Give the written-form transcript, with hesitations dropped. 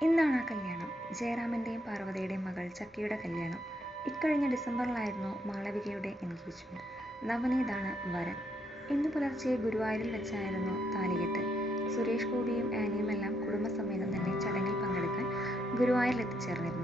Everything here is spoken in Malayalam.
ഇന്നാണ് ആ കല്യാണം. ജയറാമിൻ്റെയും പാർവതിയുടെയും മകൾ ചക്കിയുടെ കല്യാണം. ഇക്കഴിഞ്ഞ ഡിസംബറിലായിരുന്നു മാളവികയുടെ എൻഗേജ്മെന്റ്. നവനീതാണ് വരൻ. ഇന്നു പുലർച്ചെ ഗുരുവായൂരിൽ വെച്ചായിരുന്നു താലികെട്ട്. സുരേഷ് ഗോപിയും ആനിയുമെല്ലാം കുടുംബസമേതം തന്നെ ചടങ്ങിൽ പങ്കെടുക്കാൻ ഗുരുവായൂരിൽ എത്തിച്ചേർന്നിരുന്നു.